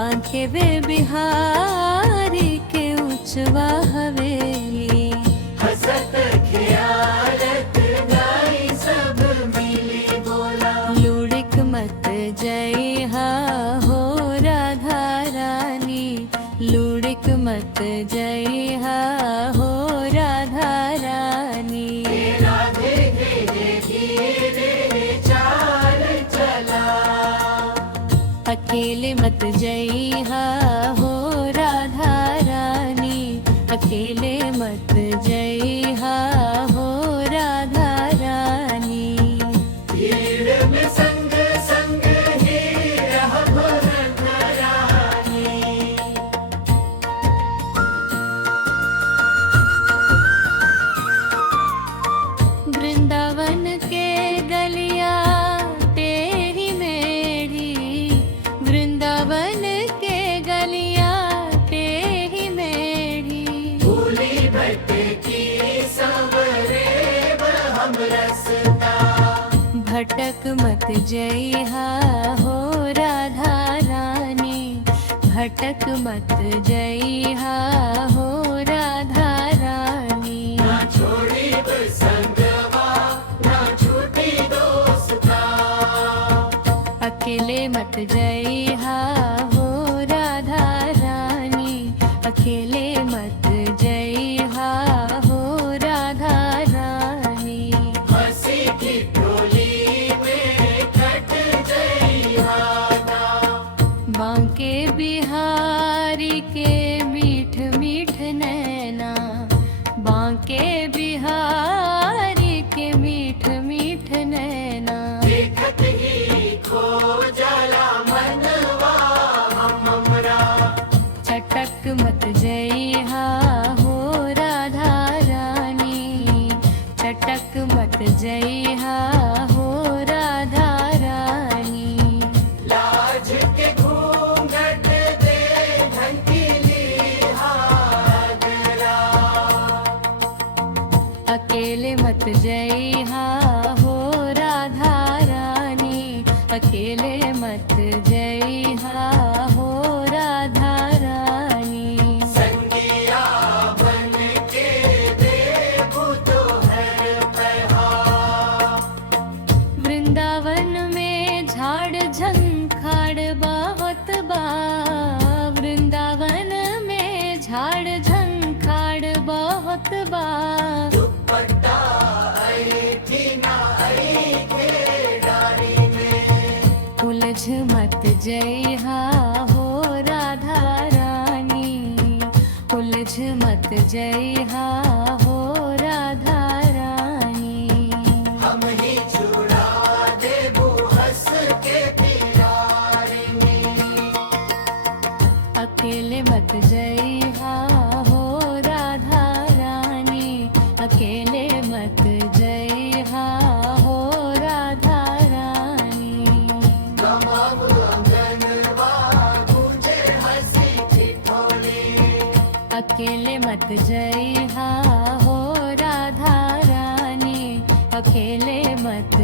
बांके वे बिहारी के उचवा हवेली हसत खियालत गाई सब मिली बोला लूड़िक मत जय हा हो राधा रानी लूड़िक मत जय हा हो राधा रानी राधे धीरे धीरे चाल चला अकेले मत जय हा हो राधा रानी अकेले मत जय हा हो राधा रानी भीड़ में संग संग ही रह भरत रानी वृंदावन के गलिया तेरी मेरी वृंदावन के गलिया तेरी मेरी भूली भटकी संवरे हम रसता भटक मत जय हा हो राधा रानी भटक मत जय हा हो राधा रानी ना छोड़ी संगवा ना छूटी दोस्ता अकेले मत जय हा हो राधा रानी अकेले मत जय हा हो राधा रानी हंसी की टोली में कट गई हाथा बांके बिहारी के मीठ मीठ नैना बांके बिहारी के मीठ मीठ नैना देखत ही खो जाला मनवा हमरा छटक मत जय हा हो राधा रानी छटक मत जय हा हो राधा रानी लाज के घूंघट दे ढंकीली हागरा अकेले मत जय हा हो राधा रानी अकेले मत जय हा हो राधा रानी संगिया बन के देबू तो हर पहा वृंदावन में झाड़ झंखाड़ बहुत बा वृंदावन में झाड़ झंखाड़ बहुत बा दुपट्टा आई थी ना आई के डारी में उलझ मत जय हा हो राधा रानी उलझ मत जय हा हो राधा रानी हम ही छुड़ा देबू हंस के प्यारी में अकेले मत जय हा हो राधा रानी अकेले मत जय हा हो राधा रानी तमाम अंगनवा गूंजे हंसी ठिठोली अकेले मत जय हा हो राधा रानी अकेले मत